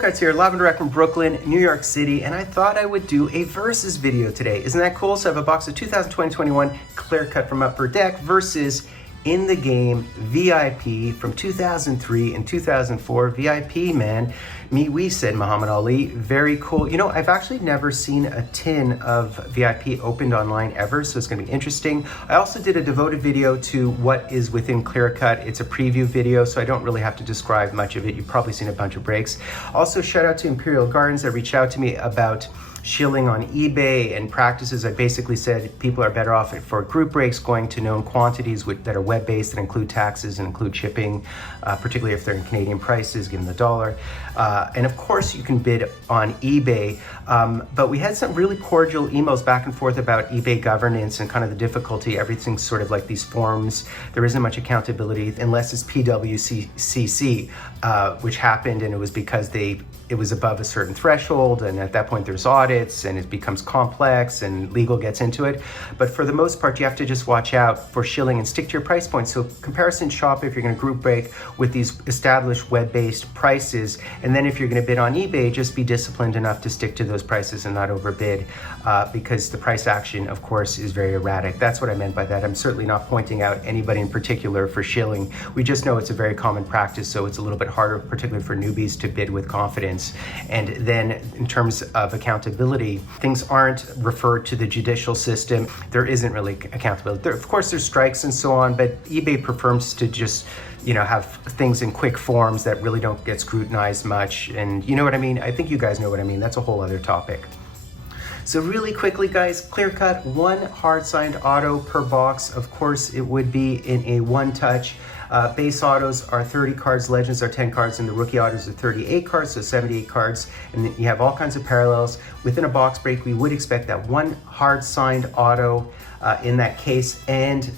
Fultoncards here, live and direct from Brooklyn, New York City, and I thought I would do a versus video today. Isn't that cool? So I have a box of 2020-21 Clear Cut from Upper Deck versus In the Game VIP from 2003 and 2004. VIP, man. We said Muhammad Ali. Very cool. You know, I've actually never seen a tin of VIP opened online ever, so it's going to be interesting. I also did a devoted video to what is within Clear Cut. It's a preview video, so I don't really have to describe much of it. You've probably seen a bunch of breaks. Also, shout out to Imperial Gardens that reached out to me about shilling on eBay and practices. I basically said people are better off for group breaks going to known quantities that are web-based, that include taxes and include shipping, particularly if they're in Canadian prices, given the dollar. And of course, you can bid on eBay. But we had some really cordial emails back and forth about eBay governance and kind of the difficulty. Everything's sort of like these forms. There isn't much accountability unless it's PWCC, which happened, and it was because it was above a certain threshold, and at that point there's audits and it becomes complex and legal gets into it. But for the most part, you have to just watch out for shilling and stick to your price points. So comparison shop if you're gonna group break with these established web-based prices, and then if you're gonna bid on eBay, just be disciplined enough to stick to those prices and not overbid, because the price action, of course, is very erratic. That's what I meant by that. I'm certainly not pointing out anybody in particular for shilling. We just know it's a very common practice, so it's a little bit harder, particularly for newbies, to bid with confidence. And then in terms of accountability, things aren't referred to the judicial system. There isn't really accountability. Of course, there's strikes and so on, but eBay prefers to just, you know, have things in quick forms that really don't get scrutinized much. And you know what I mean? I think you guys know what I mean. That's a whole other topic. So really quickly, guys, Clear Cut, one hard signed auto per box. Of course, it would be in a one touch. Base autos are 30 cards, legends are 10 cards, and the rookie autos are 38 cards, so 78 cards. And then you have all kinds of parallels. Within a box break, we would expect that one hard signed auto in that case. And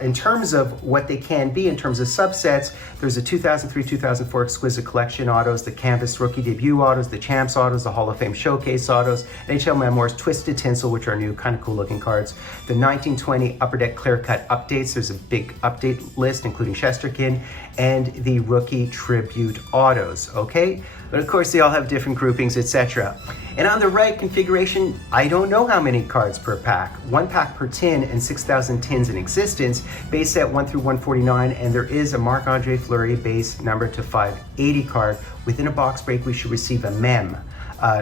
in terms of what they can be, in terms of subsets, there's a 2003-2004 Exquisite Collection autos, the Canvas Rookie Debut autos, the Champs autos, the Hall of Fame Showcase autos, NHL Memoirs, Twisted Tinsel, which are new, kind of cool looking cards, the 1920 Upper Deck Clear Cut updates. There's a big update list, including Shesterkin, and the Rookie Tribute autos, okay? But of course, they all have different groupings, etc. And on the right configuration, I don't know how many cards per pack. One pack per tin and 6,000 tins in existence, base set 1 through 149, and there is a Marc-Andre Fleury base number to 580 card. Within a box break, we should receive a mem.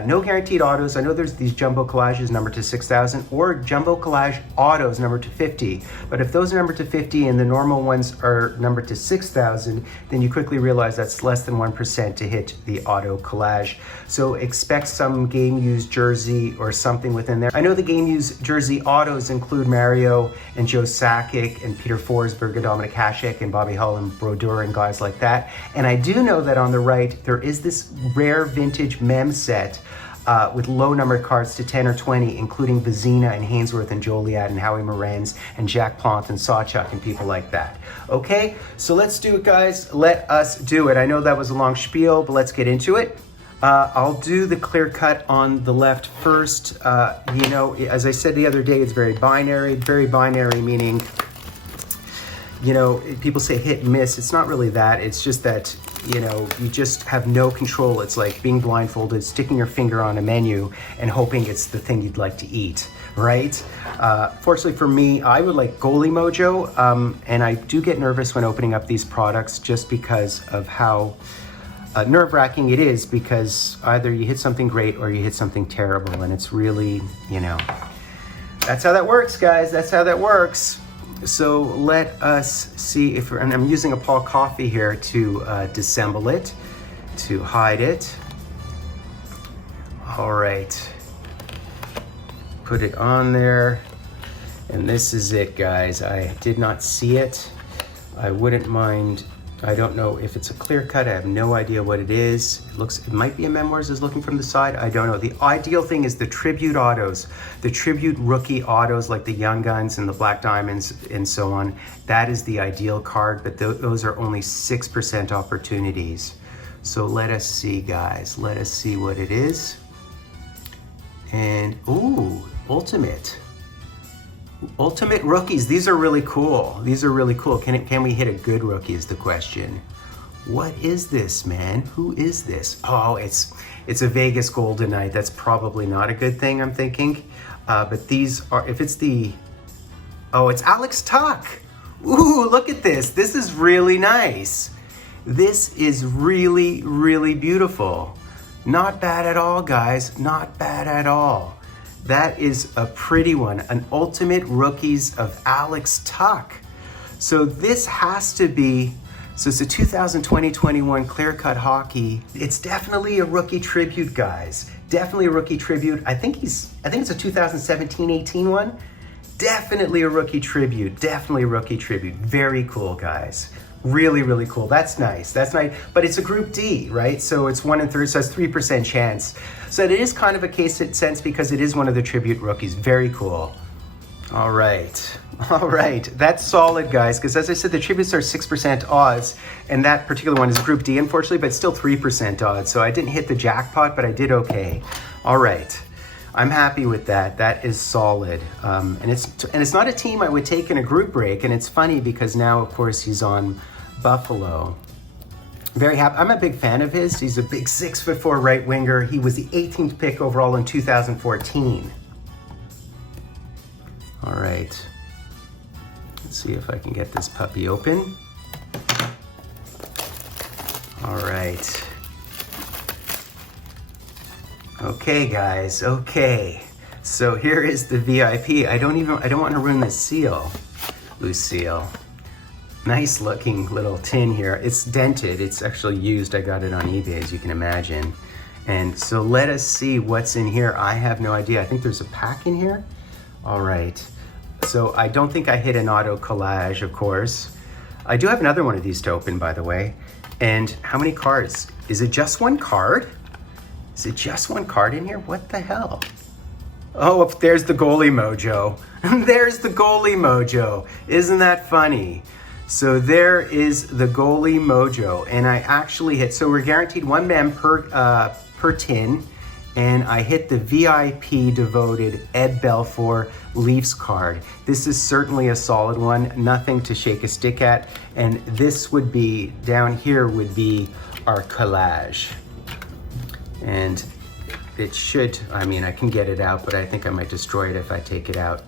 No guaranteed autos. I know there's these jumbo collages numbered to 6,000 or jumbo collage autos numbered to 50. But if those are numbered to 50 and the normal ones are numbered to 6,000, then you quickly realize that's less than 1% to hit the auto collage. So expect some game used jersey or something within there. I know the game used jersey autos include Mario and Joe Sakic and Peter Forsberg and Dominic Hasek and Bobby Hull and Brodeur and guys like that. And I do know that on the right, there is this rare vintage mem set with low numbered cards to 10 or 20, including Vezina and Hainsworth and Joliet and Howie Morenz and Jack Plante and Sawchuck and people like that. Okay, so let's do it, guys. Let us do it. I know that was a long spiel, but let's get into it. I'll do the Clear Cut on the left first. You know, as I said the other day, it's very binary meaning, you know, people say hit and miss. It's not really that. It's just that, you know, you just have no control. It's like being blindfolded, sticking your finger on a menu and hoping it's the thing you'd like to eat, right? Fortunately for me, I would like Goalie Mojo, and I do get nervous when opening up these products just because of how nerve-wracking it is, because either you hit something great or you hit something terrible, and it's really, you know, that's how that works, guys. That's how that works. So let us see if, and I'm using a Paul Coffey here to disassemble it, to hide it. All right, put it on there, and this is it, guys. I did not see it. I wouldn't mind. I don't know if it's a Clear Cut. I have no idea what it is. It might be a Memoirs is looking from the side. I don't know. The ideal thing is the Tribute autos, the Tribute rookie autos like the Young Guns and the Black Diamonds and so on. That is the ideal card, but those are only 6% opportunities. So let us see, guys. Let us see what it is. And, ooh, Ultimate rookies. These are really cool. These are really cool. Can we hit a good rookie is the question. What is this, man? Who is this? Oh, it's a Vegas Golden Knight. That's probably not a good thing, I'm thinking. But these are, if it's the, oh, it's Alex Tuck. Ooh, look at this. This is really nice. This is really, really beautiful. Not bad at all, guys. Not bad at all. That is a pretty one. An Ultimate Rookies of Alex Tuck. So this has to be, so it's a 2020-21 Clear Cut Hockey. It's definitely a rookie tribute, guys. Definitely a rookie tribute. I think it's a 2017-18 one. Definitely a rookie tribute. Definitely a rookie tribute. Very cool, guys. Really, really cool. That's nice. That's nice. But it's a Group D, right? So it's 1 in 3, so it's 3% chance. So it is kind of a case sense because it is one of the tribute rookies. Very cool. All right. All right. That's solid, guys, because as I said, the tributes are 6% odds, and that particular one is Group D, unfortunately, but still 3% odds. So I didn't hit the jackpot, but I did okay. All right. I'm happy with that. That is solid. And it's not a team I would take in a group break, and it's funny because now, of course, he's on Buffalo. Very happy. I'm a big fan of his. He's a big 6'4" right winger. He was the 18th pick overall in 2014. All right. Let's see if I can get this puppy open. All right. Okay, guys. Okay. So here is the VIP. I don't want to ruin the seal. Lucille. Nice looking little tin here. It's dented. It's actually used. I got it on eBay, as you can imagine. And so let us see what's in here. I have no idea. I think there's a pack in here. All right. So I don't think I hit an auto collage, of course. I do have another one of these to open, by the way. And how many cards? Is it just one card? Is it just one card in here? What the hell? Oh, there's the goalie mojo. There's the goalie mojo. Isn't that funny? So there is the goalie mojo, and I actually hit, so we're guaranteed 1 man per tin, and I hit the VIP devoted Ed Belfour Leafs card. This is certainly a solid one, nothing to shake a stick at, and this would be, down here would be our collage. And it should, I mean, I can get it out, but I think I might destroy it if I take it out.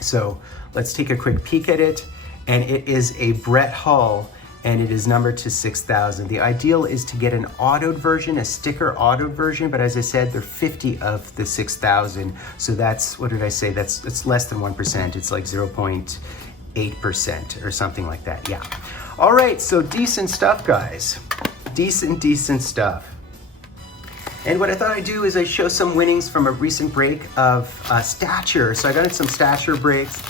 So let's take a quick peek at it. And it is a Brett Hull, and it is numbered to 6,000. The ideal is to get an autoed version, a sticker autoed version, but as I said, they're 50 of the 6,000. So that's, what did I say? It's less than 1%. It's like 0.8% or something like that, yeah. All right, so decent stuff, guys. Decent stuff. And what I thought I'd do is I show some winnings from a recent break of stature. So I got in some stature breaks.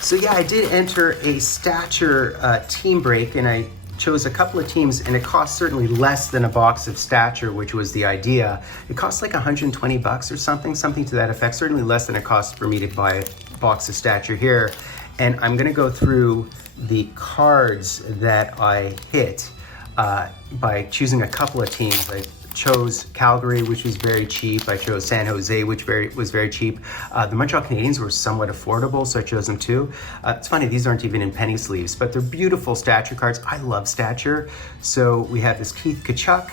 So yeah, I did enter a stature team break, and I chose a couple of teams, and it cost certainly less than a box of stature, which was the idea. It cost like 120 bucks or something to that effect. Certainly less than it cost for me to buy a box of stature here. And I'm gonna go through the cards that I hit by choosing a couple of teams. I chose Calgary, which was very cheap. I chose San Jose, which was very cheap. The Montreal Canadiens were somewhat affordable, so I chose them too. It's funny, these aren't even in penny sleeves, but they're beautiful stature cards. I love stature. So we have this Keith Tkachuk.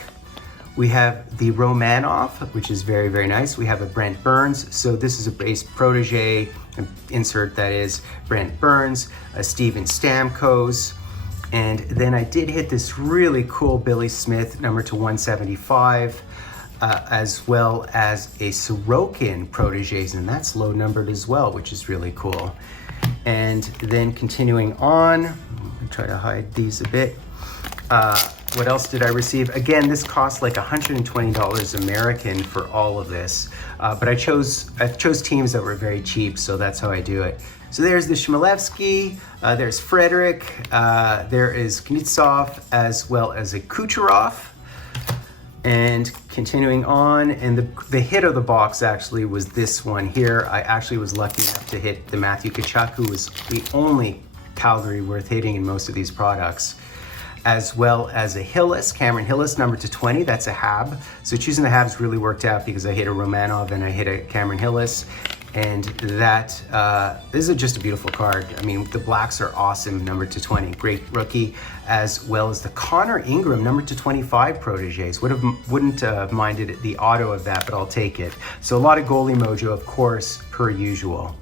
We have the Romanov, which is very, very nice. We have a Brent Burns. So this is a base protege, insert that is Brent Burns, a Steven Stamkos. And then I did hit this really cool Billy Smith, number to 175, as well as a Sorokin proteges, and that's low numbered as well, which is really cool. And then continuing on, I'll try to hide these a bit. What else did I receive? Again, this cost like $120 American for all of this, but I chose teams that were very cheap, so that's how I do it. So there's the Shmilevsky, there's Frederick, there is Knitsov, as well as a Kucherov. And continuing on, and the hit of the box actually was this one here. I actually was lucky enough to hit the Matthew Tkachuk, who was the only Calgary worth hitting in most of these products, as well as a Hillis, Cameron Hillis, number to 20, that's a Hab. So choosing the Habs really worked out because I hit a Romanov and I hit a Cameron Hillis. And that, this is just a beautiful card. I mean, the blacks are awesome, number to 20. Great rookie, as well as the Connor Ingram, number to 25 proteges. Wouldn't have minded the auto of that, but I'll take it. So a lot of goalie mojo, of course, per usual.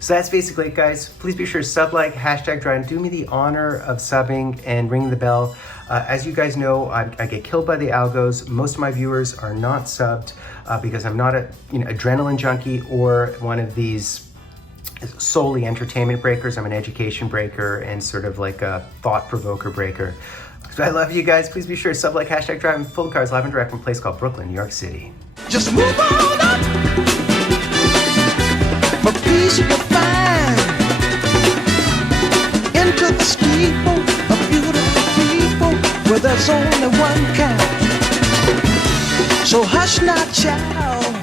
So that's basically it, guys. Please be sure to sub, like, hashtag try, and do me the honor of subbing and ringing the bell. As you guys know, I get killed by the algos. Most of my viewers are not subbed because I'm not a adrenaline junkie or one of these solely entertainment breakers. I'm an education breaker and sort of like a thought provoker breaker. So I love you guys. Please be sure to sub, like, hashtag drive, and Fultoncards live and direct from a place called Brooklyn, New York City. Just move on up. For peace you'll find into the steeple of beautiful people where there's only one kind. So hush not, child.